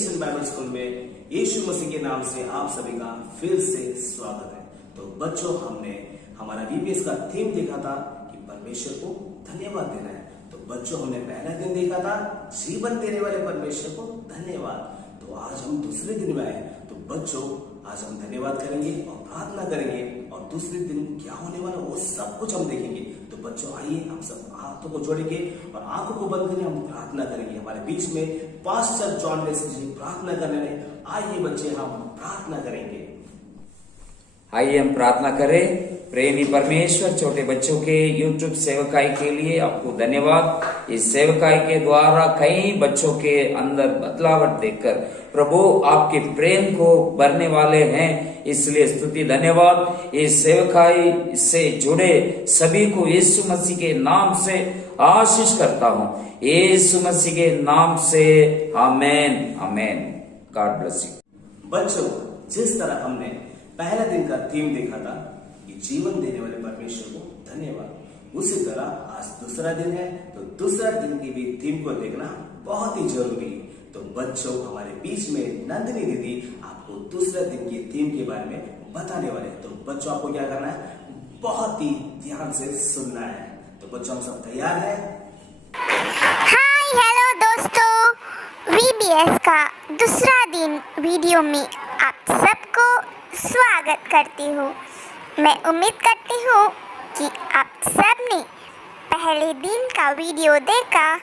Creation Bible school में यीशु मसीह के नाम से आप सभी का फिर से स्वागत है। तो बच्चों, हमने हमारा वीपीएस का थीम देखा था कि परमेश्वर को धन्यवाद देना है। तो बच्चों, हमने पहला दिन देखा था जीवन देने वाले परमेश्वर को धन्यवाद। तो आज हम दूसरे दिन में आए। तो बच्चों, आज हम धन्यवाद करेंगे और प्रार्थना करेंगे और दूसरे दिन क्या होने वाला वो सब कुछ हम देखेंगे। तो बच्चों, आइए हम सब हाथों को जोड़ेंगे और आंखों को बंद करके हम प्रार्थना करेंगे। हमारे बीच में पास्टर जॉन लेसी जी प्रार्थना करने में। आइए बच्चे, हम प्रार्थना करेंगे। आइए हम प्रार्थना करें। प्रेमी परमेश्वर, छोटे बच्चों के यूट्यूब सेवकाई के लिए आपको धन्यवाद। इस सेवकाई के द्वारा कई बच्चों के अंदर बदलावट देखकर प्रभु आपके प्रेम को भरने वाले हैं, इसलिए स्तुति धन्यवाद। इस सेवकाई से जुड़े सभी को यीशु मसीह के नाम से आशीष करता हूँ, यीशु मसीह के नाम से आमेन आमेन। God bless you. बच्चों, जिस तरह हमने पहला दिन का थीम देखा था कि जीवन देने वाले परमेश्वर को धन्यवाद, उसी तरह आज दूसरा दिन है। तो दूसरा दिन की भी थीम को देखना बहुत ही जरूरी है। तो बच्चों, हमारे बीच में नंदिनी दीदी आपको दूसरा दिन की थीम के बारे में बताने वाले हैं। तो बच्चों, आपको क्या करना है, बहुत ही ध्यान से सुनना है। तो बच्चों, हम सब तैयार हैं? हाय हेलो दोस्तों, वीबीएस का दूसरा दिन वीडियो में आप सबको स्वागत करती हूँ। मैं उम्मीद करती हूँ कि आप सब ने पहले दिन का वीडियो देखा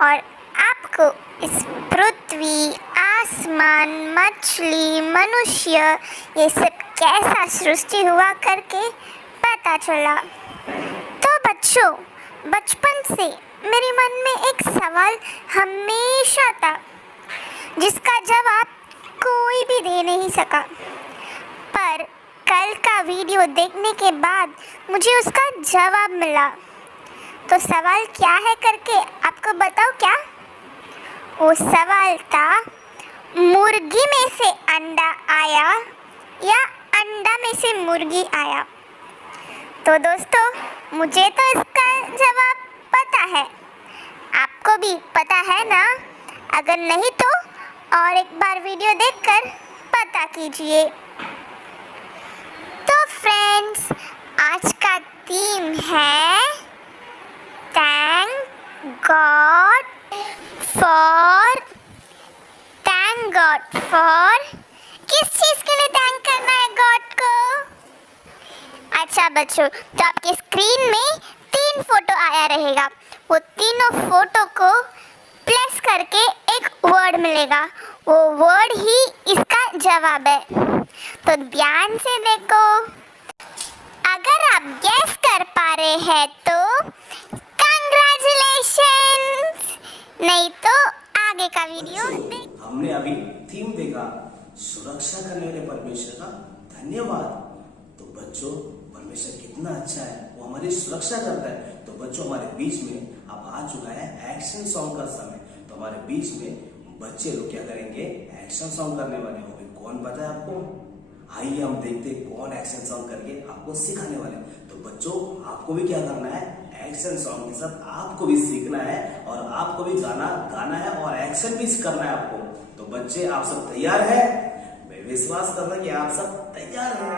और आपको इस पृथ्वी, आसमान, मछली, मनुष्य, ये सब कैसा सृष्टि हुआ करके पता चला। तो बच्चों, बचपन से मेरे मन में एक सवाल हमेशा था जिसका जवाब कोई भी दे नहीं सका, पर कल का वीडियो देखने के बाद मुझे उसका जवाब मिला। तो सवाल क्या है करके आपको बताओ क्या? वो सवाल था, मुर्गी में से अंडा आया या अंडा में से मुर्गी आया? तो दोस्तों, मुझे तो इसका जवाब पता है, आपको भी पता है ना? अगर नहीं तो और एक बार वीडियो देखकर पता कीजिए। तो फ्रेंड्स, आज का थीम है थैंक गॉड फॉर किस चीज़ के लिए थैंक करना है गॉड को? अच्छा बच्चों, तो आपके स्क्रीन में 3 फोटो आया रहेगा। वो तीनों फोटो को प्लस करके एक वर्ड मिलेगा, वो वर्ड ही इसका जवाब है। तो ध्यान से देखो, अगर आप गेस कर पा रहे हैं तो कंग्रेचुलेशंस, नहीं तो आगे का वीडियो हमने अभी थीम देखा सुरक्षा करने वाले परमेश्वर का धन्यवाद। तो बच्चों, परमेश्वर कितना अच्छा है, वो हमारी सुरक्षा करता है। तो बच्चों, हमारे बीच में अब आ चुका है एक्शन सॉन्ग का समय। तो हमारे बीच में बच्चे लोग क्या करेंगे, एक्शन सॉन्ग करने वाले हैं। कौन पता है आपको? आइए हम देखते कौन एक्शन सॉन्ग करके आपको सिखाने वाले हैं। तो बच्चों, आपको भी क्या करना है, एक्शन सॉन्ग के साथ आपको भी सीखना है और आपको भी गाना गाना है और एक्शन भी करना है आपको। तो बच्चे, आप सब तैयार हैं? मैं विश्वास कर रहा हूं कि आप सब तैयार हैं।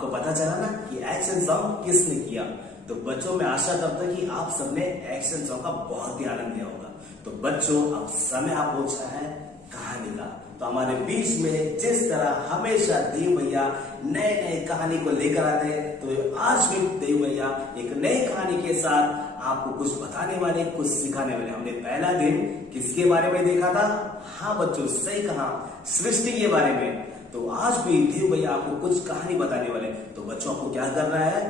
आपको पता चला ना कि एक्शन सॉन्ग किसने किया। तो बच्चों मैं आशा करता हूँ कि आप सबने एक्शन सॉन्ग का बहुत ही आनंद लिया होगा। तो बच्चों अब समय आप पहुंचा है कहानी का। तो हमारे बीच में जिस तरह हमेशा देव भैया नए नए कहानी को लेकर आते हैं, तो आज भी देव भैया एक नई कहानी के साथ आपको कुछ बताने वाले, कुछ सिखाने वाले। हमने पहला दिन किसके बारे में देखा था? हाँ बच्चों, सही कहा, सृष्टि के बारे में। तो आज भी देव भैया आपको कुछ कहानी बताने वाले। तो बच्चों आपको क्या करना है?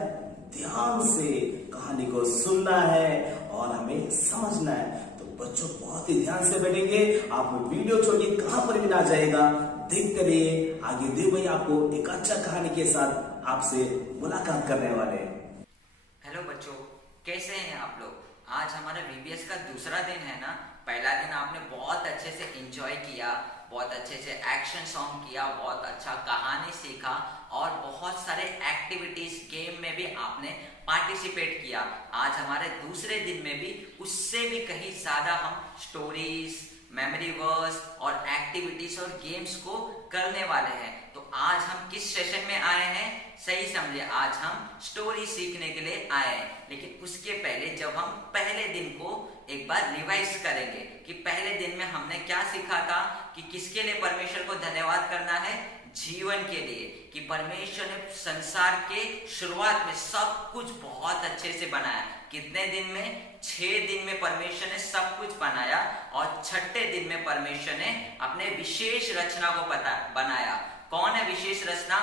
ध्यान से कहानी को सुनना है और हमें समझना है। तो बच्चों बहुत ही ध्यान से बैठेंगे, आप वीडियो छोड़िए, कहां पर भी ना जाएगा, देखते रहिए। आगे देव भैया आपको एक अच्छा कहानी के साथ आपसे मुलाकात करने वाले हैं। हेलो बच्चों, कैसे हैं आप लोग? आज हमारा VBS का दूसरा दिन है ना। पहला दिन आपने बहुत अच्छे से एंजॉय किया, बहुत अच्छे से एक्शन सॉन्ग किया, बहुत अच्छा कहानी सीखा और बहुत सारे एक्टिविटीज गेम में भी आपने पार्टिसिपेट किया। आज हमारे दूसरे दिन में भी उससे भी कहीं ज्यादा हम स्टोरीज, मेमोरी वर्स और एक्टिविटीज और गेम्स को करने वाले हैं। तो आज हम किस सेशन में आए हैं? सही समझे, आज हम स्टोरी सीखने के लिए आए हैं। लेकिन उसके पहले जब हम पहले दिन को एक बार रिवाइज करेंगे कि पहले दिन में हमने क्या सीखा था, कि किसके लिए परमेश्वर को धन्यवाद करना है? जीवन के लिए, कि परमेश्वर ने संसार के शुरुआत में सब कुछ बहुत अच्छे से बनाया। कितने दिन में? 6 दिन में परमेश्वर ने सब कुछ बनाया और छठे दिन में परमेश्वर ने अपने विशेष रचना को बनाया। कौन है विशेष रचना?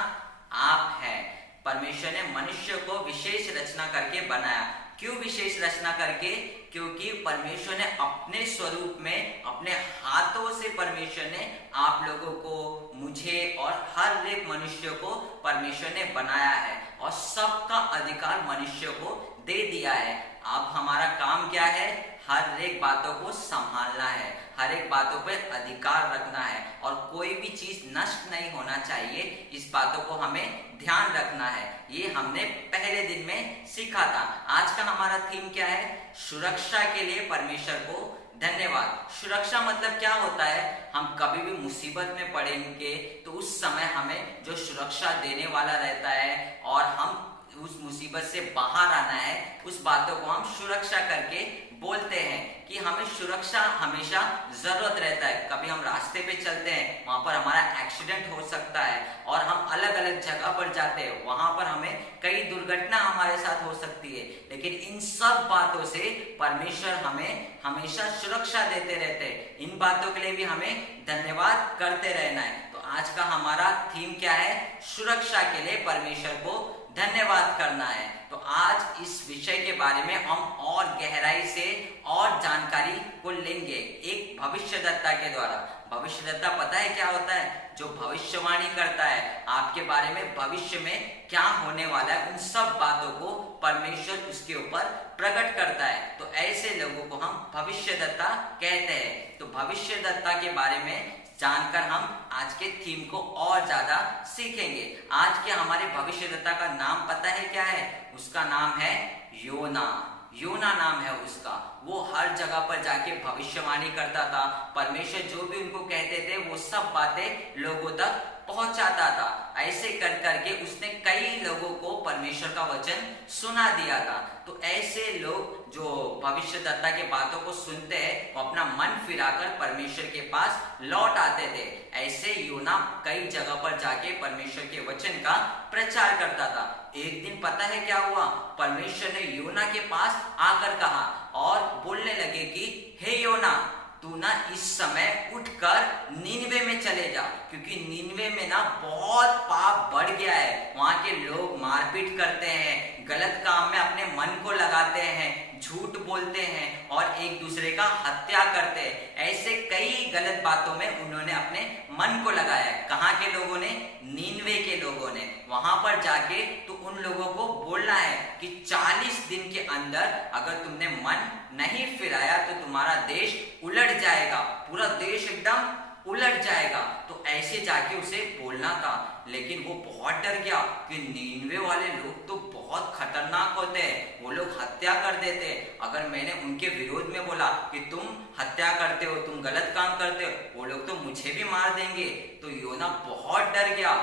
आप हैं। परमेश्वर ने मनुष्य को विशेष रचना करके बनाया। क्यों विशेष रचना करके? क्योंकि परमेश्वर ने अपने स्वरूप में, अपने हाथों से परमेश्वर ने आप लोगों को, मुझे और हर एक मनुष्य को परमेश्वर ने बनाया है और सबका अधिकार मनुष्य को दे दिया है। अब हमारा काम क्या है? हर एक बातों को संभालना है, हर एक बातों पे अधिकार रखना है और कोई भी चीज नष्ट नहीं होना चाहिए। इस बातों को हमें ध्यान रखना है। ये हमने पहले दिन में सीखा था। आज का हमारा थीम क्या है? सुरक्षा के लिए परमेश्वर को धन्यवाद। सुरक्षा मतलब क्या होता है? हम कभी भी मुसीबत में पड़ेंगे तो उस समय हमें जो सुरक्षा देने वाला रहता है और हम उस मुसीबत से बाहर आना है, उस बातों को हम सुरक्षा करके बोलते हैं कि हमें सुरक्षा हमेशा जरूरत रहता है। कभी हम रास्ते पे चलते हैं, वहां पर हमारा एक्सीडेंट हो सकता है और हम अलग अलग जगह पर जाते हैं, वहां पर हमें कई दुर्घटना हमारे साथ हो सकती है। लेकिन इन सब बातों से परमेश्वर हमें हमेशा सुरक्षा देते रहते हैं। इन बातों के लिए भी हमें धन्यवाद करते रहना है। तो आज का हमारा थीम क्या है? सुरक्षा के लिए परमेश्वर को धन्यवाद करना है। तो आज इस विषय के बारे में हम और गहराई से और जानकारी को लेंगे एक भविष्यद्वक्ता के द्वारा। भविष्यद्वक्ता पता है क्या होता है? जो भविष्यवाणी करता है आपके बारे में, भविष्य में क्या होने वाला है, उन सब बातों को परमेश्वर उसके ऊपर प्रकट करता है। तो ऐसे लोगों को हम भविष्यद्वक्ता कहते हैं। तो भविष्यद्वक्ता के बारे में जानकर हम आज के थीम को और ज्यादा सीखेंगे। आज के हमारे भविष्यद्वक्ता का नाम पता है क्या है? उसका नाम है योना। योना नाम है उसका। वो हर जगह पर जाके भविष्यवाणी करता था। परमेश्वर जो भी उनको कहते थे वो सब बातें लोगों तक पहुंचाता था। ऐसे कर करके उसने कई लोगों को परमेश्वर का वचन सुना दिया था। तो ऐसे लोग जो भविष्यद्वक्ता के बातों को सुनते हैं, वो अपना मन फिराकर परमेश्वर के पास लौट आते थे। ऐसे योना कई जगह पर जाके परमेश्वर के वचन का प्रचार करता था। एक दिन पता है क्या हुआ? परमेश्वर ने योना के पास आकर कहा और बोलने लगे कि हे योना, तू ना इस समय उठकर नीनवे में चले जा, क्योंकि नीनवे में ना बहुत पाप बढ़ गया है। वहां के लोग मारपीट करते हैं, गलत काम में अपने मन को लगाते हैं, झूठ बोलते हैं और एक दूसरे का हत्या करते हैं। ऐसे कई गलत बातों में उन्होंने अपने मन को लगाया। कहाँ के लोगों ने? नीनवे के लोगों ने। वहां पर जाके तो उन लोगों को बोलना है कि 40 दिन के अंदर अगर तुमने मन नहीं फिराया तो तुम्हारा देश उलट जाएगा, पूरा देश एकदम उलट जाएगा। तो ऐसे जाके उसे बोलना था। लेकिन वो बहुत डर गया कि नीनवे वाले लोग तो बहुत खतरनाक होते हैं, वो लोग हत्या कर देते हैं। अगर मैंने उनके विरोध में बोला कि तुम हत्या करते हो, तुम गलत काम करते हो, वो लोग तो मुझे भी मार देंगे। तो योना बहुत डर गया।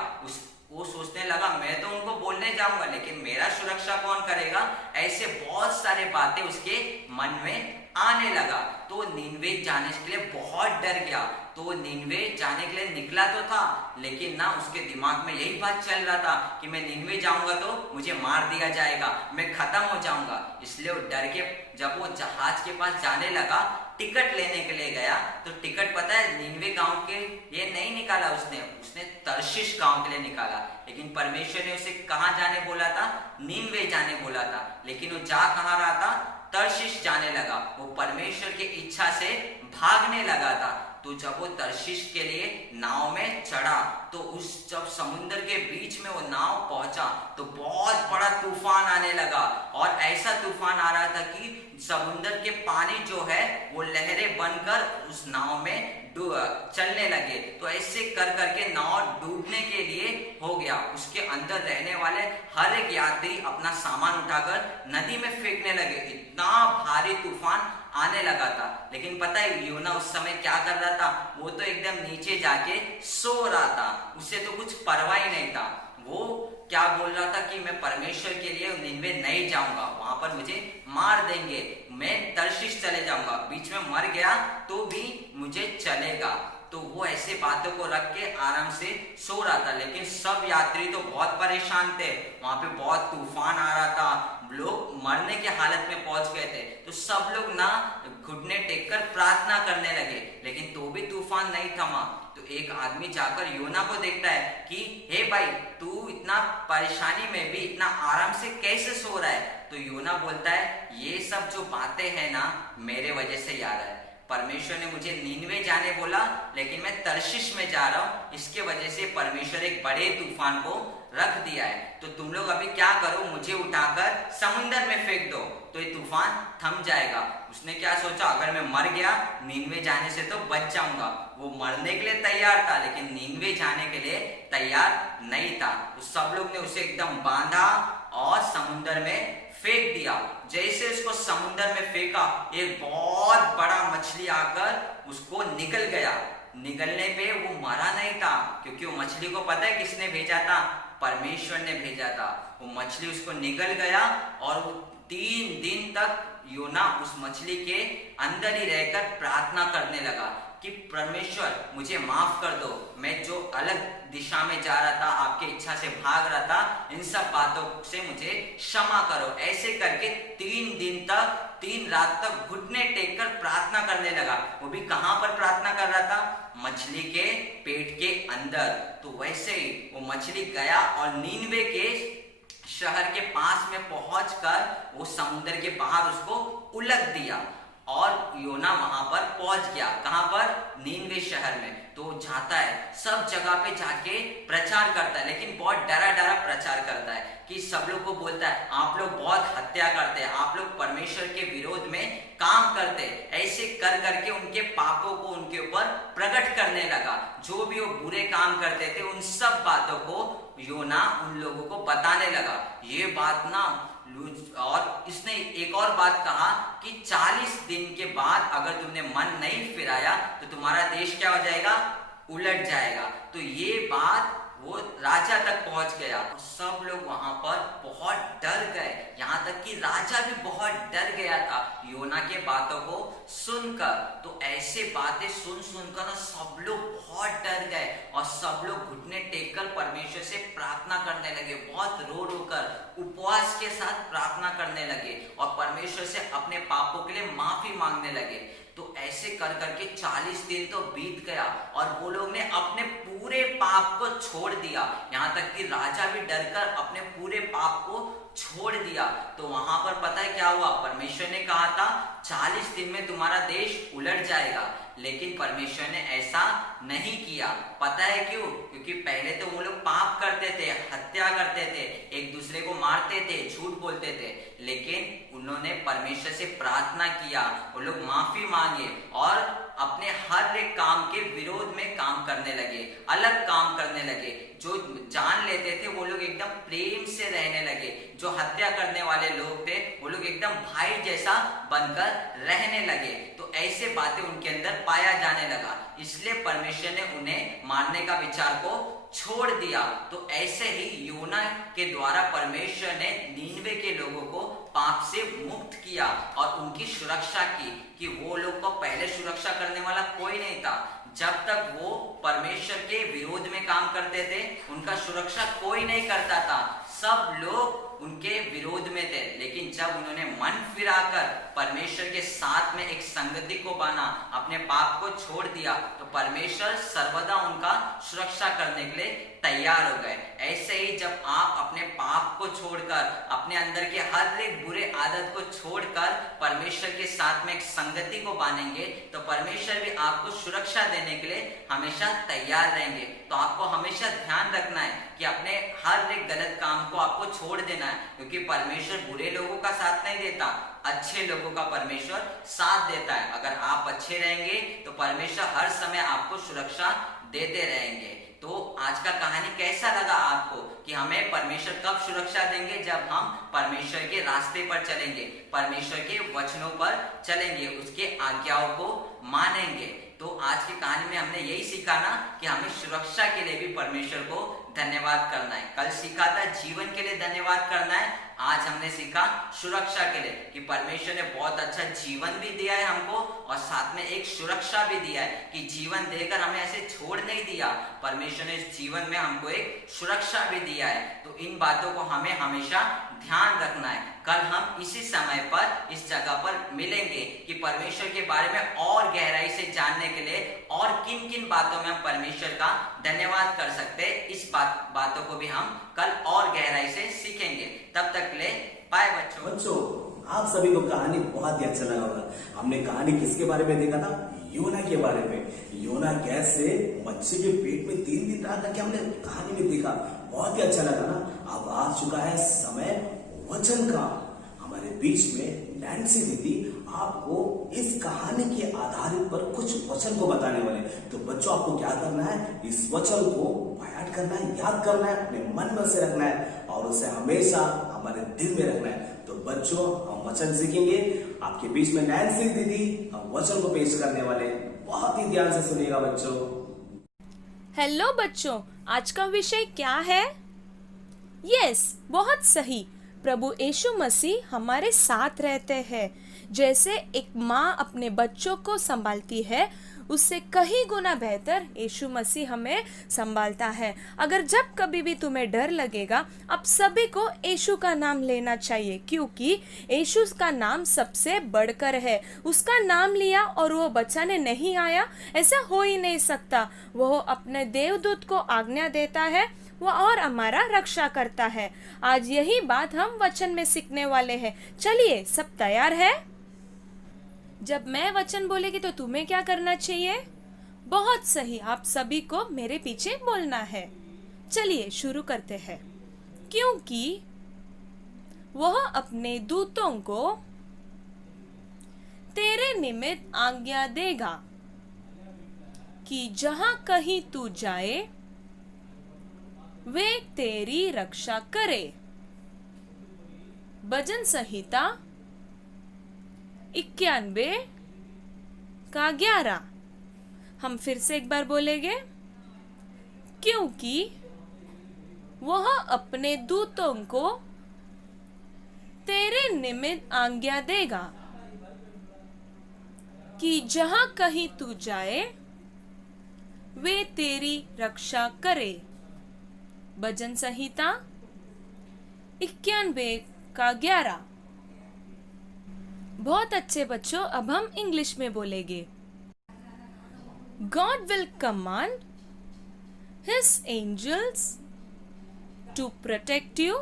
वो सोचने लगा मैं तो उनको बोलने जाऊंगा, लेकिन मेरा सुरक्षा कौन करेगा? ऐसे बहुत सारे बातें उसके मन में आने लगा। तो नीनवे जाने के लिए बहुत डर गया। तो नीनवे जाने के लिए निकला तो था, लेकिन ना उसके दिमाग में यही बात चल रहा था कि मैं नीनवे जाऊंगा तो मुझे मार दिया जाएगा, मैं खत्म हो जाऊंगा। इसलिए वो डर के जब वो जहाज के पास जाने लगा, टिकट लेने के लिए गया, तो टिकट पता है नीनवे गांव के ये नहीं निकाला उसने तर्शीश गांव के लिए निकाला। लेकिन परमेश्वर ने उसे कहाँ जाने बोला था? नीनवे जाने बोला था। लेकिन वो जा कहाँ रहा था? तर्शीश जाने लगा। वो परमेश्वर की इच्छा से भागने लगा था। तो जब वो तर्शीश के लिए नाव में चढ़ा, तो जब समुद्र के बीच में वो नाव पहुंचा तो बहुत बड़ा तूफान आने लगा। और ऐसा तूफान आ रहा था कि समुद्र के पानी जो है वो लहरें बनकर उस नाव में चलने लगे। तो ऐसे कर करके नाव डूबने के लिए हो गया। उसके अंदर रहने वाले हर एक यात्री अपना सामान उठाकर नदी में फेंकने लगे। इतना भारी तूफान आने लगा था। लेकिन पता है योना उस समय क्या कर रहा था? वो तो एकदम नीचे जाके सो रहा था। उसे तो कुछ परवाह ही नहीं था। वो क्या बोल रहा था कि मैं परमेश्वर के लिए निनवे नहीं जाऊंगा, वहां पर मुझे मार देंगे, मैं तर्शीश चले जाऊंगा, बीच में मर गया तो भी मुझे चलेगा। तो वो ऐसे बातों को रख के आराम से सो रहा था। लेकिन सब यात्री तो बहुत परेशान थे। वहां पे बहुत तूफान आ रहा था, लोग मरने के हालत में पहुंच गए थे। तो सब लोग ना घुटने टेक कर प्रार्थना करने लगे, लेकिन तो भी तूफान नहीं थमा। तो एक आदमी जाकर योना को देखता है कि हे भाई, तू इतना परेशानी में भी इतना आराम से कैसे सो रहा है? तो योना बोलता है, ये सब जो बातें हैं ना, मेरे वजह से याद है। परमेश्वर ने मुझे नीनवे जाने बोला, लेकिन मैं तर्शीश में जा रहा हूं। इसके वजह से परमेश्वर एक बड़े तूफान को रख दिया है। तो तुम लोग अभी क्या करो, मुझे उठाकर समुद्र में फेंक दो तो ये तूफान थम जाएगा। उसने क्या सोचा, अगर मैं मर गया नीनवे जाने से तो बच जाऊंगा। वो मरने के लिए तैयार था, लेकिन नीनवे जाने के लिए तैयार नहीं था। तो सब लोग ने उसे एकदम बांधा और समुद्र में फेंक दिया। जैसे उसको समुद्र में फेंका, एक बहुत बड़ा मछली आकर उसको निगल गया। निगलने पे वो मरा नहीं था, क्योंकि वो मछली को पता है किसने भेजा था? परमेश्वर ने भेजा था। वो मछली उसको निगल गया और 3 दिन तक योना उस मछली के अंदर ही रहकर प्रार्थना करने लगा कि परमेश्वर मुझे माफ कर दो, मैं जो अलग दिशा में जा रहा था, आपकी इच्छा से भाग रहा था, इन सब बातों से मुझे क्षमा करो। ऐसे करके 3 दिन तक 3 रात तक घुटने टेक कर प्रार्थना करने लगा। वो भी कहां पर प्रार्थना कर रहा था? मछली के पेट के अंदर। तो वैसे ही वो मछली गया और नीनवे के शहर के पास में पहुंचकर वो समुद्र के बाहर उसको उलट दिया और योना वहां पर पहुंच गया। कहां पर? नीनवे शहर में। तो जाता है, सब जगह पे जाके प्रचार करता है, लेकिन बहुत डरा डरा प्रचार करता है कि सब लोग को बोलता है, आप लोग बहुत हत्या करते हैं, आप लोग परमेश्वर के विरोध में काम करते हैं। ऐसे कर करके उनके पापों को उनके ऊपर प्रकट करने लगा। जो भी वो बुरे काम करते थे, उन सब बातों को योना उन लोगों को बताने लगा। ये बात ना, और इसने एक और बात कहा कि 40 दिन के बाद अगर तुमने मन नहीं फिराया तो तुम्हारा देश क्या हो जाएगा? उलट जाएगा। तो ये बात वो राजा तक पहुंच गया। सब लोग वहां पर बहुत डर गए, यहाँ तक कि राजा भी बहुत डर गया था योना के बातों को सुनकर। तो ऐसे बातें सुन सुनकर ना सब लोग बहुत डर गए और सब लोग घुटने टेककर परमेश्वर से प्रार्थना करने लगे। बहुत रो रो कर उपवास के साथ प्रार्थना करने लगे और परमेश्वर से अपने पापों के लिए माफी मांगने लगे। तो ऐसे कर करके 40 दिन तो बीत गया और वो लोग ने अपने पूरे पाप को छोड़ दिया। यहाँ तक कि राजा भी डरकर अपने पूरे पाप को छोड़ दिया। तो वहां पर पता है क्या हुआ? परमेश्वर ने कहा था 40 दिन में तुम्हारा देश उलट जाएगा, लेकिन परमेश्वर ने ऐसा नहीं किया। पता है क्यों? क्योंकि पहले तो वो लोग पाप करते थे, हत्या करते थे, एक दूसरे को मारते थे, झूठ बोलते थे, लेकिन उन्होंने परमेश्वर से प्रार्थना किया, वो लोग माफी मांगे और अपने हर एक काम के विरोध में काम करने लगे, अलग काम करने लगे। जो जान लेते थे वो लोग एकदम प्रेम से रहने लगे। जो हत्या करने वाले लोग थे वो लोग एकदम भाई जैसा बनकर रहने लगे। तो ऐसे बातें उनके अंदर पाया जाने लगा, इसलिए परमेश्वर ने उन्हें मारने का विचार को छोड़ दिया। तो ऐसे ही योना के द्वारा परमेश्वर ने नीनवे के लोगों को पाप से मुक्त किया और उनकी सुरक्षा की, कि वो लोग को पहले सुरक्षा करने वाला कोई नहीं था। जब तक वो परमेश्वर के विरोध में काम करते थे, उनका सुरक्षा कोई नहीं करता था, सब लोग उनके विरोध में थे। लेकिन जब उन्होंने मन फिराकर परमेश्वर के साथ में एक संगति को बांधा, अपने पाप को छोड़ दिया, तो परमेश्वर सर्वदा उनका सुरक्षा करने के लिए तैयार हो गए। ऐसे ही जब आप अपने पाप को छोड़कर, अपने अंदर के हर एक बुरे आदत को छोड़कर परमेश्वर के साथ में एक संगति को बांधेंगे, तो परमेश्वर भी आपको सुरक्षा देने के लिए हमेशा तैयार रहेंगे। तो आपको हमेशा ध्यान रखना है कि अपने हर एक गलत काम को आपको छोड़ देना है, क्योंकि परमेश्वर बुरे लोगों का साथ नहीं देता, अच्छे लोगों का परमेश्वर साथ देता है। अगर आप अच्छे रहेंगे तो परमेश्वर हर समय आपको सुरक्षा देते रहेंगे। तो आज का कहानी कैसा लगा आपको, कि हमें परमेश्वर कब सुरक्षा देंगे? जब हम परमेश्वर के रास्ते पर चलेंगे, परमेश्वर के वचनों पर चलेंगे, उसके आज्ञाओं को मानेंगे। तो आज की कहानी में हमने यही सीखा ना कि हमें सुरक्षा के लिए भी परमेश्वर को धन्यवाद करना है। कल सीखा था जीवन के लिए धन्यवाद करना है, आज हमने सीखा सुरक्षा के लिए, कि परमेश्वर ने बहुत अच्छा जीवन भी दिया है हमको और साथ में एक सुरक्षा भी दिया है, कि जीवन देकर हमें ऐसे छोड़ नहीं दिया, परमेश्वर ने जीवन में हमको एक सुरक्षा भी दिया है। तो इन बातों को हमें हमेशा ध्यान रखना है। कल हम इसी समय पर इस जगह पर मिलेंगे कि परमेश्वर के बारे में और गहराई से जानने के लिए और किन किन बातों में हम परमेश्वर का धन्यवाद कर सकते हैं, इस बातों को भी हम कल और गहराई से सीखेंगे। तब तक के लिए बाय बच्चों, आप सभी को कहानी बहुत ही अच्छा लगा होगा। हमने कहानी किसके बारे में देखा था? योना के बारे में। योना कैसे मच्छी के पेट में 3 दिन रहा था, कि हमने कहानी में देखा, बहुत ही अच्छा लगा ना। अब आ चुका है समय वचन का। हमारे बीच में नैन्सी दीदी आपको इस कहानी के आधारित पर कुछ वचन को बताने वाले। तो बच्चों, आपको क्या करना है? इस वचन को पाठ करना है, याद करना है, अपने मन में से रखना है और उसे हमेशा हमारे दिल में रखना है। तो बच्चों, हम वचन सीखेंगे। आपके बीच में नैन्सी दीदी हम वचन को पेश करने वाले, बहुत ही ध्यान से सुनिएगा बच्चों। हेलो बच्चों, आज का विषय क्या है? यस, बहुत सही। प्रभु यीशु मसीह हमारे साथ रहते हैं। जैसे एक माँ अपने बच्चों को संभालती है, उससे कहीं गुना बेहतर यीशु मसीह हमें संभालता है। अगर जब कभी भी तुम्हें डर लगेगा, अब सभी को यीशु का नाम लेना चाहिए, क्योंकि यीशु का नाम सबसे बढ़कर है। उसका नाम लिया और वो बचाने नहीं आया, ऐसा हो ही नहीं सकता। वो अपने देवदूत को आज्ञा देता है, वो और हमारा रक्षा करता है। आज यही बात हम वचन में सीखने वाले हैं। चलिए, सब तैयार है? जब मैं वचन बोलेगी तो तुम्हें क्या करना चाहिए? बहुत सही, आप सभी को मेरे पीछे बोलना है। चलिए शुरू करते हैं। क्योंकि वह अपने दूतों को तेरे निमित्त आज्ञा देगा कि जहां कहीं तू जाए वे तेरी रक्षा करे। भजन संहिता 91 का 11। हम फिर से एक बार बोलेंगे। क्योंकि वह अपने दूतों को तेरे निमित्त आज्ञा देगा कि जहां कहीं तू जाए वे तेरी रक्षा करे। भजन संहिता 91 का 11। बहुत अच्छे बच्चों, अब हम इंग्लिश में बोलेंगे। God will command His angels to protect you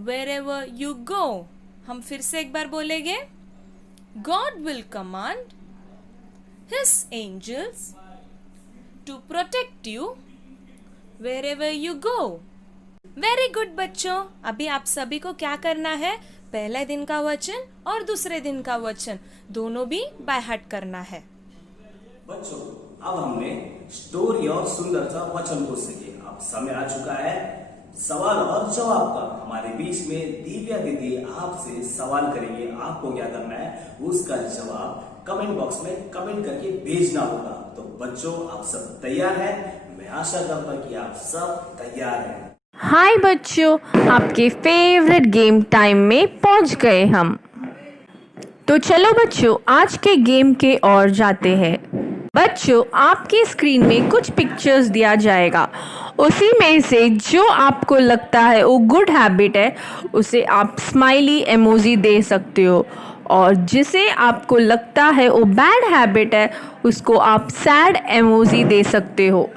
wherever you go. हम फिर से एक बार बोलेंगे। God will command His angels to protect you wherever you go. Very good बच्चों, अभी आप सभी को क्या करना है? पहले दिन का वचन और दूसरे दिन का वचन दोनों भी बाय हार्ट करना है। बच्चों, अब हमने स्टोरी और सुंदर सा वचन को सीखे। अब समय आ चुका है सवाल और जवाब का। हमारे बीच में दिव्या दीदी आपसे सवाल करेंगे। आपको क्या करना है? उसका जवाब कमेंट बॉक्स में कमेंट करके भेजना होगा। तो बच्चों, आप सब तैयार हैं? मैं मैं आशा करता हूँ कि आप सब तैयार हैं। हाय बच्चों, आपके फेवरेट गेम टाइम में पहुंच गए हम। तो चलो बच्चों, आज के गेम के ओर जाते हैं। बच्चों, आपकी स्क्रीन में कुछ पिक्चर्स दिया जाएगा। उसी में से जो आपको लगता है वो गुड हैबिट है, उसे आप स्माइली इमोजी दे सकते हो, और जिसे आपको लगता है वो बैड हैबिट है, उसको आप सैड इमोजी दे सकते हो।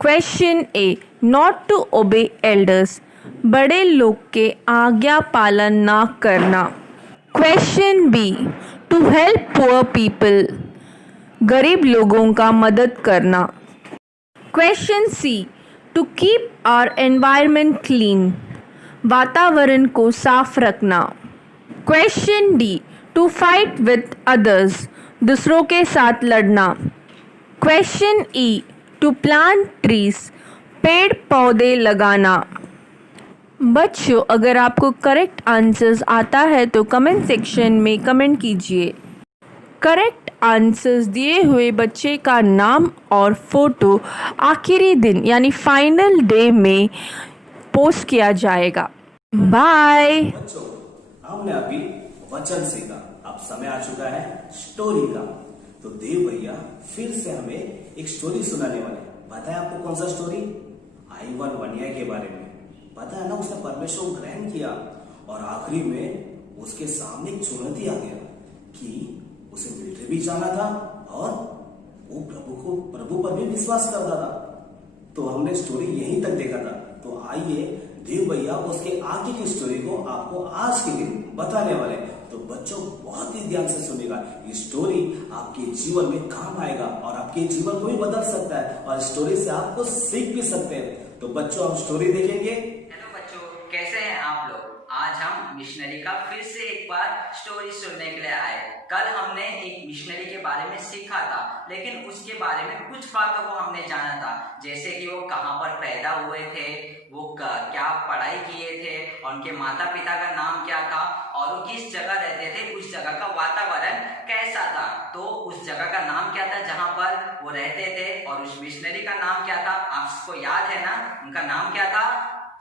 Question A, not to obey elders, बड़े लोग के आज्ञा पालन ना करना। Question B, to help poor people, गरीब लोगों का मदद करना। Question C, to keep our environment clean, वातावरण को साफ रखना। Question D, to fight with others, दूसरों के साथ लड़ना। Question E, to plant trees, पेड़ पौधे लगाना। बच्चों, अगर आपको करेक्ट आंसर्स आता है तो कमेंट सेक्शन में कमेंट कीजिए। करेक्ट आंसर्स दिए हुए बच्चे का नाम और फोटो आखिरी दिन यानी फाइनल डे में पोस्ट किया जाएगा। बाय। बच्चों, हमने अभी वचन सीखा, अब समय आ चुका है स्टोरी का। तो देव भैया फिर से हमें एक स्टोरी सुनाने वाले। पता है आपको कौन सा स्टोरी? आईवन वनिया के बारे में। पता है ना, उसने परमेश्वर को ग्रहण किया और आखिरी में उसके सामने एक चुनौती आ गया कि उसे मिलिट्री भी जाना था और वो प्रभु पर भी विश्वास करता था। तो हमने स्टोरी यहीं तक देखा था। तो आइए देव भैया उसके आगे की स्टोरी को आपको आज के दिन बताने वाले। तो बच्चों, बहुत ही ध्यान से सुनिएगा। ये स्टोरी आपके जीवन में काम आएगा और आपके जीवन को भी बदल सकता है, और स्टोरी से आपको सीख भी सकते हैं। तो बच्चों, हम स्टोरी देखेंगे। हेलो बच्चों, कैसे हैं आप लोग? आज हम मिशनरी का फिर से एक बार स्टोरी सुनने के लिए आए। कल हमने एक मिशनरी के बारे में सीखा था, लेकिन उसके बारे में कुछ बातों को हमने जाना था, जैसे कि वो कहाँ पर पैदा हुए थे, वो क्या पढ़ाई किए थे, और उनके माता पिता का नाम क्या था, और वो किस जगह रहते थे, उस जगह का वातावरण कैसा था। तो उस जगह का नाम क्या था जहाँ पर वो रहते थे, और उस मिशनरी का नाम क्या था? आपको याद है ना? उनका नाम क्या था?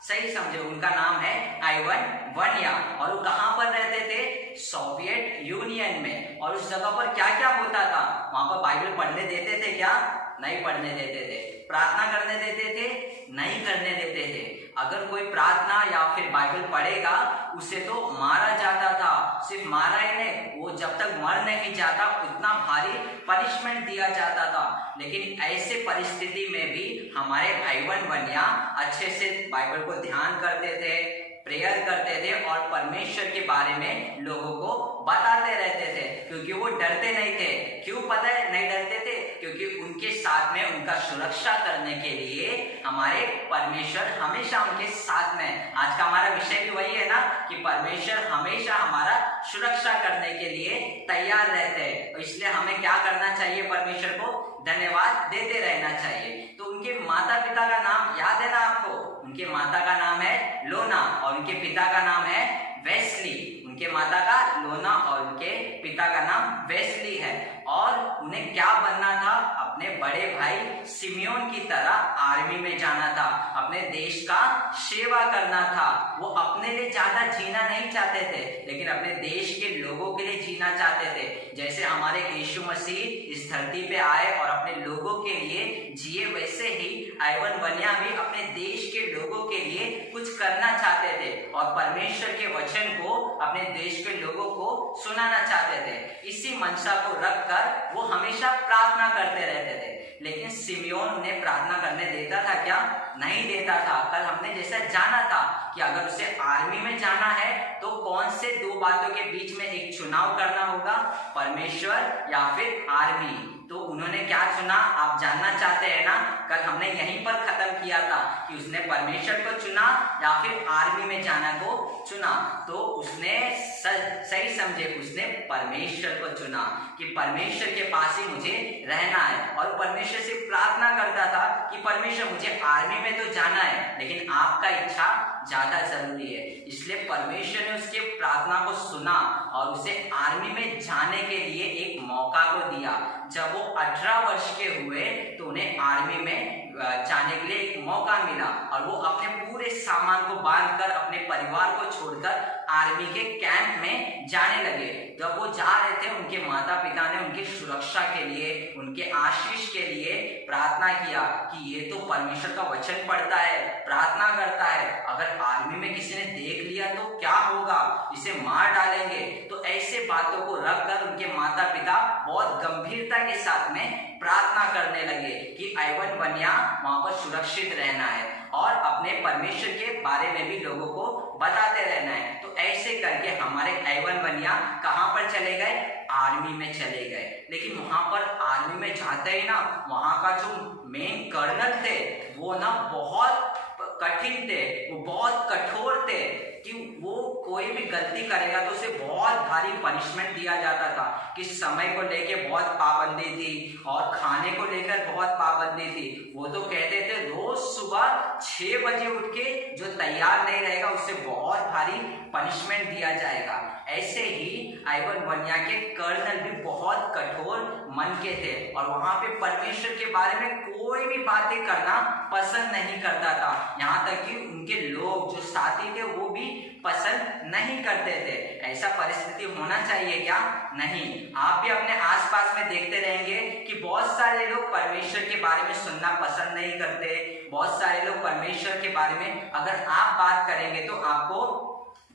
सही समझे, उनका नाम है आइवन वनिया। और वो कहाँ पर रहते थे? सोवियत यूनियन में। और उस जगह पर क्या क्या होता था? वहां पर बाइबल पढ़ने देते थे क्या? नहीं पढ़ने देते थे। प्रार्थना करने देते थे? नहीं करने देते थे। अगर कोई प्रार्थना या फिर बाइबल पढ़ेगा, उसे तो मारा जाता था। सिर्फ मारा ही नहीं, वो जब तक मर नहीं जाता उतना भारी पनिशमेंट दिया जाता था। लेकिन ऐसे परिस्थिति में भी हमारे आइवन वनिया अच्छे से बाइबल को ध्यान करते थे, प्रेयर करते थे और परमेश्वर के बारे में लोगों को बताते रहते थे, क्योंकि वो डरते नहीं थे। क्यों पता है नहीं डरते थे? क्योंकि उनके साथ में उनका सुरक्षा करने के लिए हमारे परमेश्वर हमेशा उनके साथ में। आज का हमारा विषय भी वही है ना, कि परमेश्वर हमेशा हमारा सुरक्षा करने के लिए तैयार रहते हैं। इसलिए हमें क्या करना चाहिए? परमेश्वर को धन्यवाद देते रहना चाहिए। तो उनके माता पिता का नाम याद है ना आपको? उनके माता का नाम है लोना और उनके पिता का नाम है वेस्ली। उनके माता का लोना और उनके पिता का नाम वेस्ली है। और उन्हें क्या बनना था? अपने बड़े भाई सिमियोन की तरह आर्मी में जाना था, अपने देश का सेवा करना था। वो अपने लिए ज्यादा जीना नहीं चाहते थे, लेकिन अपने देश के लोगों के लिए जीना चाहते थे। जैसे हमारे यीशु मसीह इस धरती पे आए और अपने लोगों के लिए जिए, वैसे ही आइवन वनिया भी अपने देश के लोगों के लिए कुछ करना चाहते थे और परमेश्वर के वचन को अपने देश के लोगों को सुनाना चाहते थे। इसी मंशा को रखकर वो हमेशा प्रार्थना करते रहते थे। लेकिन सिमियोन उन्हें प्रार्थना करने देता था क्या? नहीं देता था। कल हमने जैसा जाना था कि अगर उसे आर्मी में जाना है तो कौन से दो बातों के बीच में एक चुनाव करना होगा? परमेश्वर या फिर आर्मी। तो उन्होंने क्या चुना? आप जानना चाहते हैं ना? कल हमने यहीं पर खत्म किया था कि उसने परमेश्वर को चुना या फिर आर्मी में जाना को चुना। तो उसने सही समझे, उसने परमेश्वर को चुना कि परमेश्वर के पास ही मुझे रहना है। और परमेश्वर से प्रार्थना करता था कि परमेश्वर मुझे आर्मी में तो जाना है, लेकिन आपका इच्छा ज्यादा जरूरी है। इसलिए परमेश्वर ने उसके प्रार्थना को सुना और उसे आर्मी में जाने के लिए एक मौका को दिया। जब वो 18 वर्ष के हुए तो उन्हें आर्मी में जाने के लिए एक मौका मिला और वो अपने पूरे सामान को बांधकर अपने परिवार को छोड़कर आर्मी के कैंप में जाने लगे। जब वो जा रहे थे, उनके माता पिता ने उनकी सुरक्षा के लिए, उनके आशीष के लिए प्रार्थना किया कि ये तो परमेश्वर का वचन पढ़ता है, प्रार्थना करता है, अगर आर्मी में किसी ने देख लिया तो क्या होगा, इसे मार डालेंगे। तो ऐसे बातों को रखकर उनके माता पिता बहुत गंभीरता के साथ में प्रार्थना करने लगे कि आइवन वन्या वहां पर सुरक्षित रहना है और अपने परमेश्वर के बारे में भी लोगों को बताते रहना है। तो ऐसे करके हमारे आइवन वन्या कहां पर चले गए? आर्मी में चले गए। लेकिन वहां पर आर्मी में जाते ही ना, वहां का जो मेन कर्नल थे वो ना बहुत कठिन थे, वो बहुत कठोर थे कि वो कोई भी गलती करेगा तो उसे बहुत भारी पनिशमेंट दिया जाता था। कि समय को लेके बहुत पाबंदी थी और खाने को लेकर बहुत पाबंदी थी। वो तो कहते थे रोज सुबह 6 बजे उठ के जो तैयार नहीं रहेगा उससे बहुत भारी पनिशमेंट दिया जाएगा। ऐसे ही आइवन वन्या के कर्नल भी बहुत कठोर मन के थे और वहां पे परमेश्वर के बारे में कोई भी बातें करना पसंद नहीं करता था। यहाँ तक कि उनके लोग जो साथी थे वो भी पसंद नहीं करते थे। ऐसा परिस्थिति होना चाहिए क्या? नहीं। आप भी अपने आसपास में देखते रहेंगे कि बहुत सारे लोग परमेश्वर के बारे में सुनना पसंद नहीं करते। बहुत सारे लोग परमेश्वर के बारे में अगर आप बात करेंगे तो आपको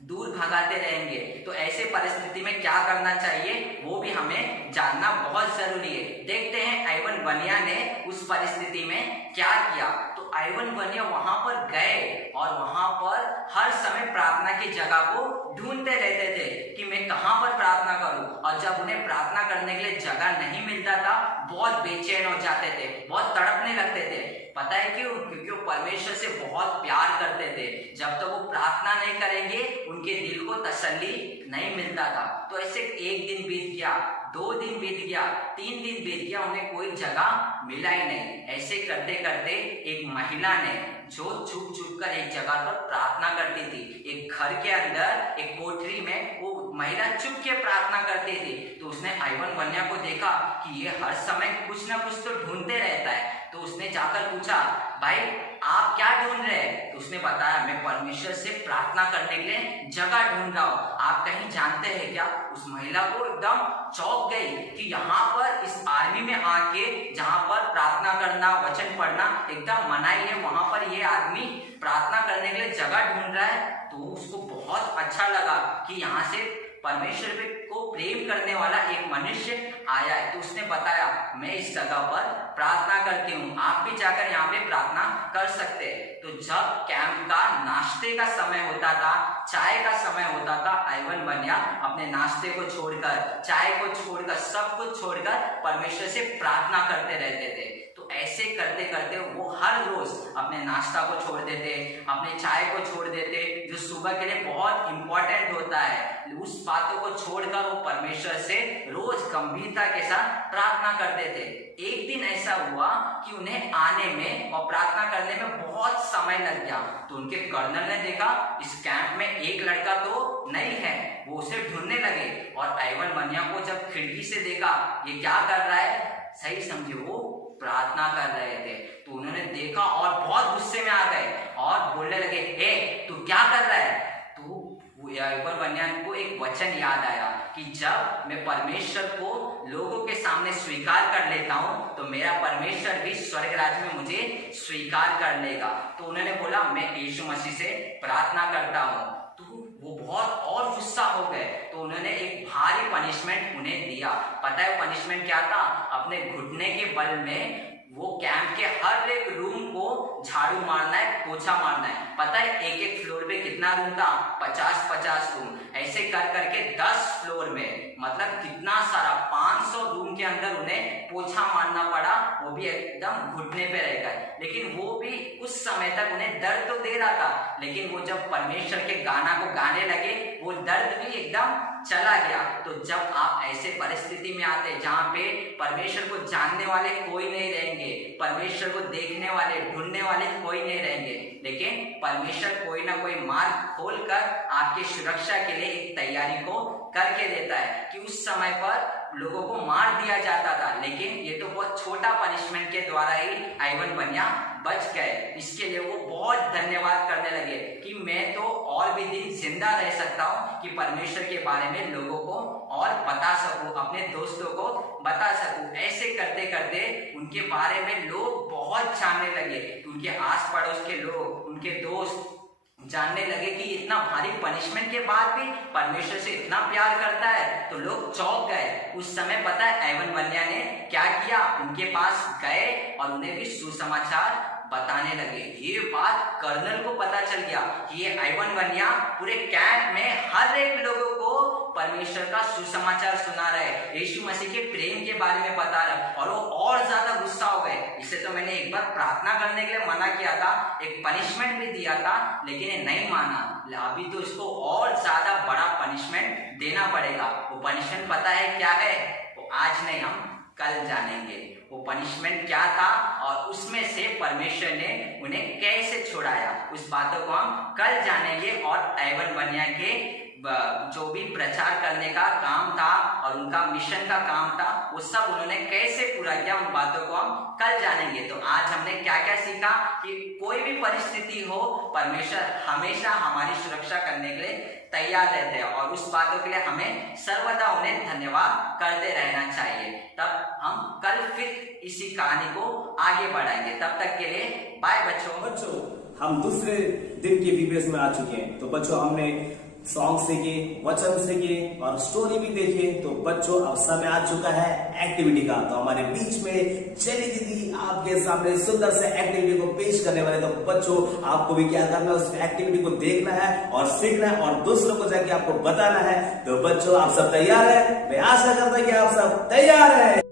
दूर भगाते रहेंगे। तो ऐसे परिस्थिति में क्या करना चाहिए वो भी हमें जानना बहुत जरूरी है। देखते हैं आइवन वन्या ने उस परिस्थिति में क्या किया। तो आइवन वन्या वहां पर गए और वहां पर हर समय प्रार्थना की जगह को ढूंढते रहते थे कि मैं कहां पर प्रार्थना करूं। और जब उन्हें प्रार्थना करने के लिए जगह नहीं मिलता था, बहुत बेचैन हो जाते थे, बहुत तड़पने लगते थे। पता है क्यों? क्योंकि वो परमेश्वर से बहुत प्यार करते थे। जब तक वो प्रार्थना नहीं करेंगे उनके दिल को तसल्ली नहीं मिलता था। तो ऐसे 1 दिन बीत गया, 2 दिन बीत गया, 3 दिन बीत गया, उन्हें कोई जगह मिला ही नहीं। ऐसे करते करते एक महिला ने जो छुप छुप कर एक जगह पर प्रार्थना करती थी, एक घर के अंदर एक कोठरी में वो महिला चुप के प्रार्थना करती थी। तो उसने आइवन वन्या को देखा कि ये हर समय कुछ ना कुछ तो ढूंढते रहता है। तो उसने जाकर पूछा, भाई आप क्या ढूंढ रहे हैं? तो उसने बताया, मैं परमेश्वर से प्रार्थना करने के लिए जगह ढूंढ रहा हूँ, आप कहीं जानते हैं क्या? उस महिला को एकदम चौंक गई कि यहाँ पर इस आर्मी में आके जहाँ पर प्रार्थना करना, वचन पढ़ना एकदम मनाही है, वहां पर ये आदमी प्रार्थना करने के लिए जगह ढूंढ रहा है। तो उसको बहुत अच्छा लगा कि यहाँ से परमेश्वर को प्रेम करने वाला एक मनुष्य आया है। तो उसने बताया, मैं इस जगह पर प्रार्थना करती हूँ, आप भी जाकर यहाँ पे प्रार्थना कर सकते हैं। तो जब कैंप का नाश्ते का समय होता था, चाय का समय होता था, आइवन वन्या अपने नाश्ते को छोड़कर, चाय को छोड़कर, सब कुछ छोड़कर परमेश्वर से प्रार्थना करते रहते थे। तो ऐसे करते करते वो हर रोज अपने नाश्ता को छोड़ देते, अपने चाय को छोड़ देते, जो सुबह के लिए बहुत इंपॉर्टेंट होता है, उस बातों को छोड़कर वो परमेश्वर से रोज गंभीरता के साथ प्रार्थना करते थे। एक दिन ऐसा हुआ कि उन्हें आने में और प्रार्थना करने में बहुत समय लग गया। तो उनके कर्नल ने देखा इस कैंप में एक लड़का तो नहीं है, वो उसे ढूंढने लगे। और आइवन वन्या को जब खिड़की से देखा ये क्या कर रहा है, सही समझे वो प्रार्थना कर रहे थे। तो उन्होंने देखा और बहुत गुस्से में आ गए और बोलने लगे, हे तू क्या कर रहा है? आइवन वन्या को एक वचन याद आया कि जब मैं परमेश्वर को लोगों के सामने स्वीकार कर लेता हूँ तो मेरा परमेश्वर भी स्वर्ग राज्य में मुझे स्वीकार कर लेगा। तो उन्होंने बोला, मैं यीशु मसीह से प्रार्थना करता हूँ। तो वो बहुत और गुस्सा हो गए। तो उन्होंने एक भारी पनिशमेंट उन्हें दिया। पता है वो पनिशमेंट क्या था? अपने घुटने के बल में वो कैंप के हर एक रूम को झाड़ू मारना है, पोछा मारना है। पता है एक एक फ्लोर पे कितना रूम था? 50-50 रूम। ऐसे कर करके 10 फ्लोर में, मतलब कितना सारा 500 रूम के अंदर उन्हें पोछा मारना पड़ा, वो भी एकदम घुटने पे रहकर। लेकिन वो भी कुछ समय तक उन्हें दर्द तो दे रहा था, लेकिन वो जब परमेश्वर के गाना को गाने लगे वो दर्द भी एकदम चला गया। तो जब आप ऐसे परिस्थिति में आते जहाँ पे परमेश्वर को जानने वाले कोई नहीं रहेंगे, परमेश्वर को देखने वाले, ढूंढने वाले कोई नहीं रहेंगे, लेकिन परमेश्वर कोई ना कोई मार्ग खोलकर आपकी सुरक्षा के लिए एक तैयारी को करके देता है। कि उस समय पर लोगों को मार दिया जाता था, लेकिन ये तो बहुत छोटा पनिशमेंट के द्वारा ही आइवन वन्या बच गए, इसके लिए वो बहुत धन्यवाद करने लगे कि मैं तो और भी दिन जिंदा रह सकता हूँ कि परमेश्वर के बारे में लोगों को और बता सकूं, अपने दोस्तों को बता सकूं। ऐसे करते करते उनके बारे में लोग बहुत जानने लगे, उनके आस पड़ोस के लोग, उनके दोस्त जानने लगे कि इतना भारी पनिशमेंट के बाद भी परमेश्वर से इतना प्यार करता है। तो लोग चौंक गए। उस समय पता है एवन वन्या ने क्या किया, उनके पास गए और उन्हें भी सुसमाचार बताने लगे। ये बात कर्नल को पता चल गया कि ये एवन वन्या पूरे कैंप में हर एक लोगों को परमेश्वर का सुसमाचार सुना रहे, यीशु मसीह के प्रेम के बारे में बता रहे, और वो और ज्यादा गुस्सा हो गए। इसे तो मैंने एक बार प्रार्थना करने के लिए मना किया था, एक पनिशमेंट भी दिया था, लेकिन ये नहीं माना। अभी तो इसको और ज्यादा बड़ा पनिशमेंट देना पड़ेगा। वो पनिशमेंट पता है क्या है? वो आज नहीं, हम कल जानेंगे वो पनिशमेंट क्या था और उसमें से परमेश्वर ने उन्हें कैसे छुड़ाया। उस बातों को हम कल जानेंगे। और एवन वन्या के जो भी प्रचार करने का काम था और उनका मिशन का काम था, वो सब उन्होंने कैसे पूरा किया, उन बातों को हम कल जानेंगे। तो आज हमने क्या क्या सीखा कि कोई भी परिस्थिति हो, परमेश्वर हमेशा हमारी सुरक्षा करने के लिए तैयार रहते हैं और उस बातों के लिए हमें सर्वदा उन्हें धन्यवाद करते रहना चाहिए। तब हम कल फिर इसी कहानी को आगे बढ़ाएंगे। तब तक के लिए बाय बच्चों। हम दूसरे दिन के वीबीएस में आ चुके हैं। तो बच्चों, हमने सॉन्ग सीखे, वचन सीखे और स्टोरी भी देखी। तो बच्चों, अब समय आ चुका है एक्टिविटी का। तो हमारे बीच में चली दीदी आपके सामने सुंदर से एक्टिविटी को पेश करने वाले। तो बच्चों, आपको भी क्या करना है, उस एक्टिविटी को देखना है और सीखना है और दूसरों को जाके आपको बताना है। तो बच्चों, आप सब तैयार है? मैं आशा करता हूं कि आप सब तैयार है।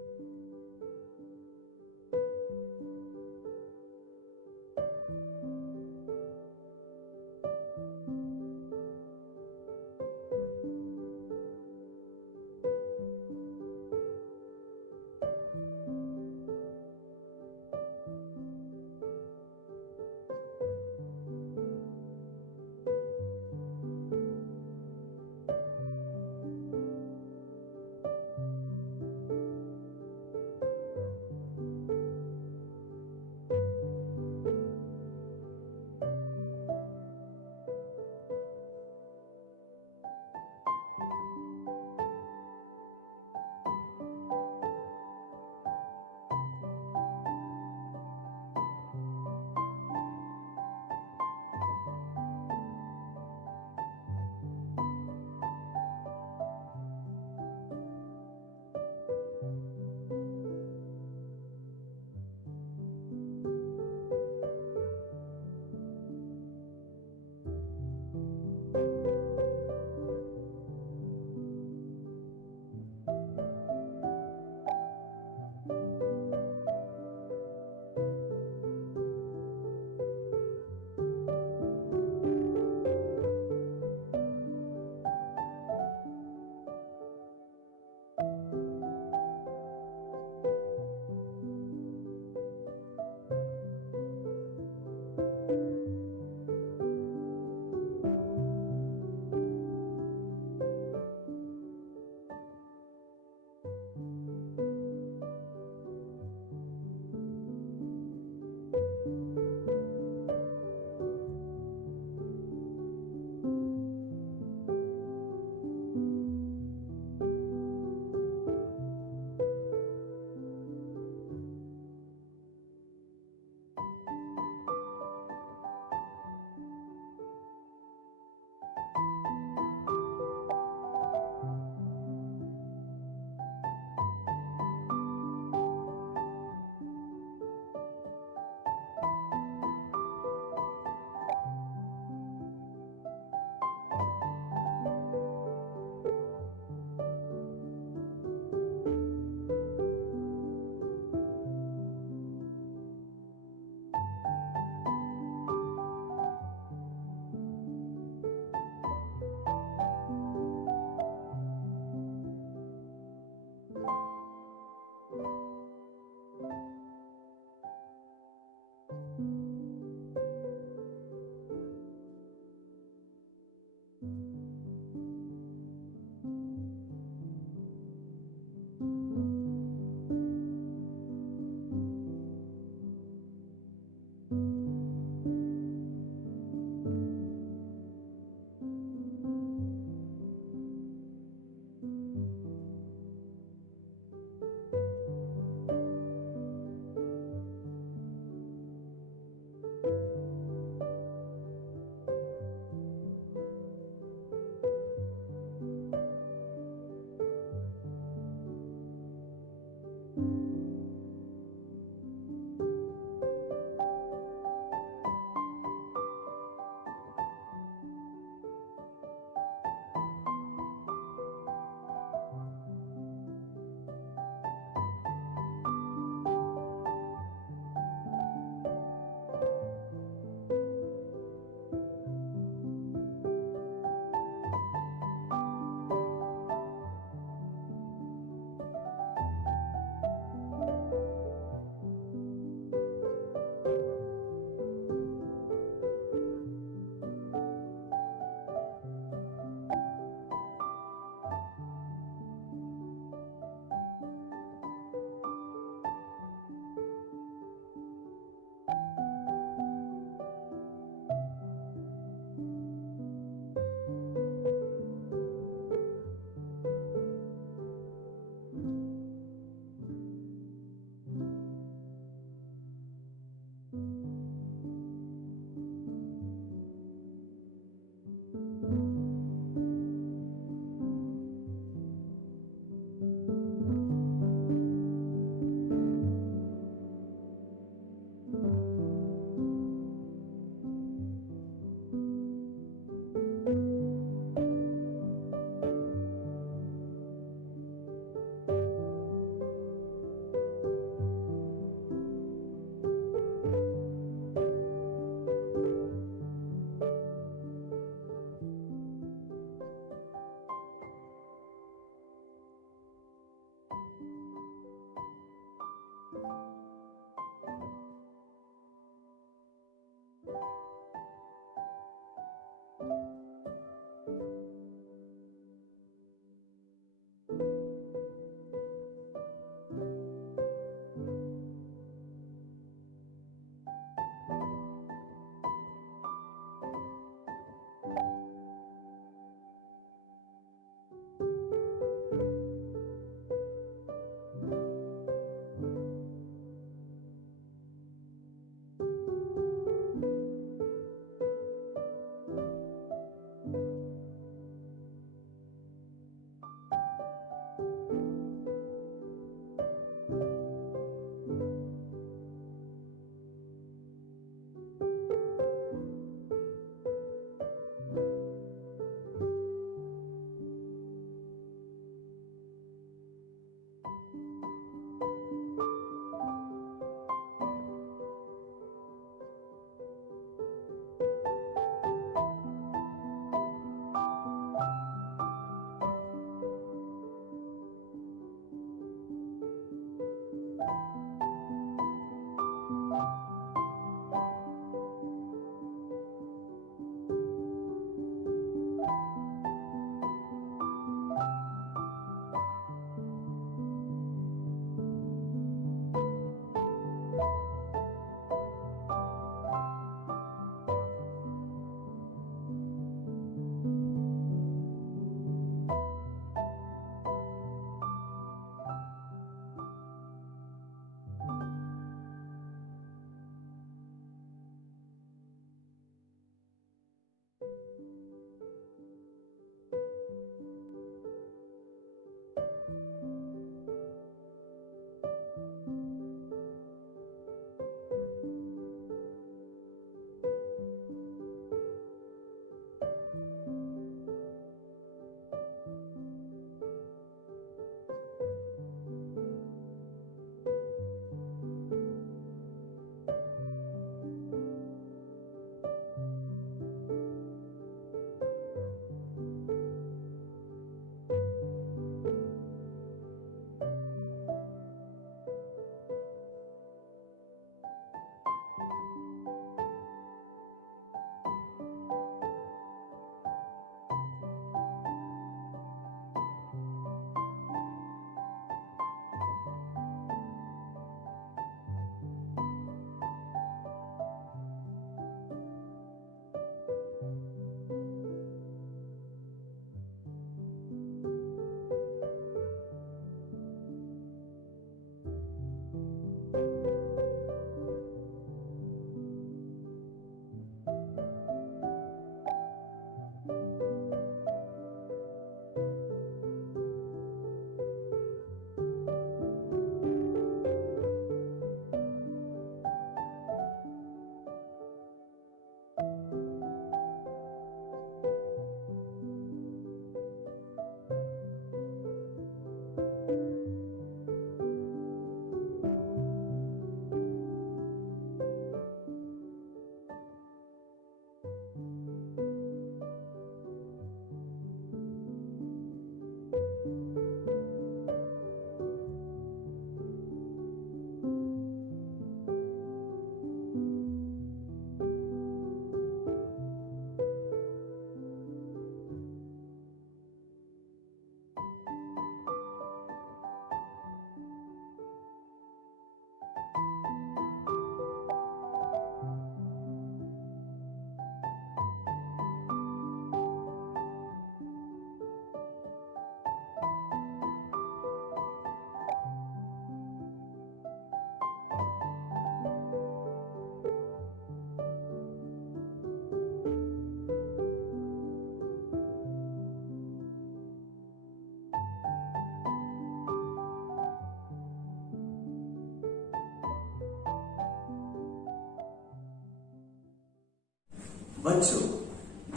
बच्चों,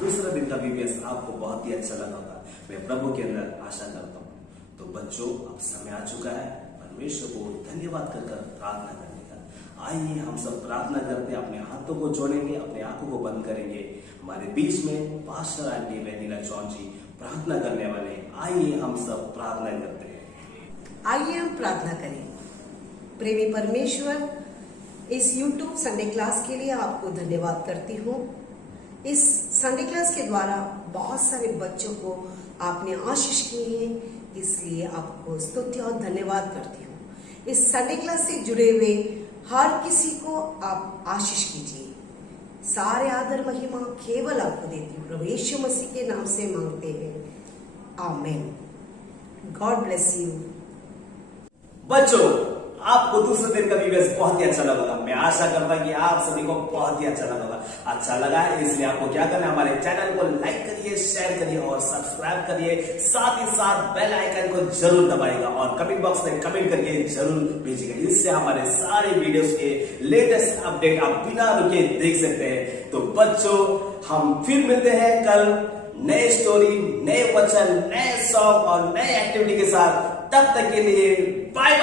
दूसरा दिन का VBS आपको बहुत ही अच्छा लगा होगा, मैं प्रभु के अंदर आशा करता हूँ। तो बच्चों, अब समय आ चुका है परमेश्वर को धन्यवाद कर प्रार्थना करने का। आइए हम सब प्रार्थना करते हैं, अपने हाथों को जोड़ेंगे, अपने आंखों को बंद करेंगे। हमारे बीच में पास्टर आंटी वेनिला जॉन जी प्रार्थना करने वाले हैं। आइए हम सब प्रार्थना करते हैं। आइए हम प्रार्थना करें। प्रेमी परमेश्वर, इस YouTube संडे क्लास के लिए आपको धन्यवाद करती हूँ। इस संडे क्लास के द्वारा बहुत सारे बच्चों को आपने आशीष की है, इसलिए आपको स्तुति और धन्यवाद करती हूँ। इस संडे क्लास से जुड़े हुए हर किसी को आप आशीष कीजिए। सारे आदर महिमा केवल आपको देती हूँ, प्रभु यीशु मसीह के नाम से मांगते हैं, आमीन। God bless you. बच्चों, आपको दूसरे दिन का VBS बहुत ही अच्छा लगा। मैं आशा करता हूं कि आप सभी को बहुत ही अच्छा लगा। अच्छा लगा है इसलिए आपको क्या करना है, हमारे चैनल को लाइक करिए, शेयर करिए और सब्सक्राइब करिए। साथ ही साथ बेल आइकन को जरूर दबाइएगा और कमेंट बॉक्स में कमेंट करके जरूर भेजिएगा। इससे हमारे सारे वीडियोस के लेटेस्ट अपडेट आप बिना रुके देख सकते हैं। तो बच्चों, हम फिर मिलते हैं कल नए स्टोरी, नए वचन, नए सॉन्ग और नए एक्टिविटी के साथ। तब तक के लिए बाय।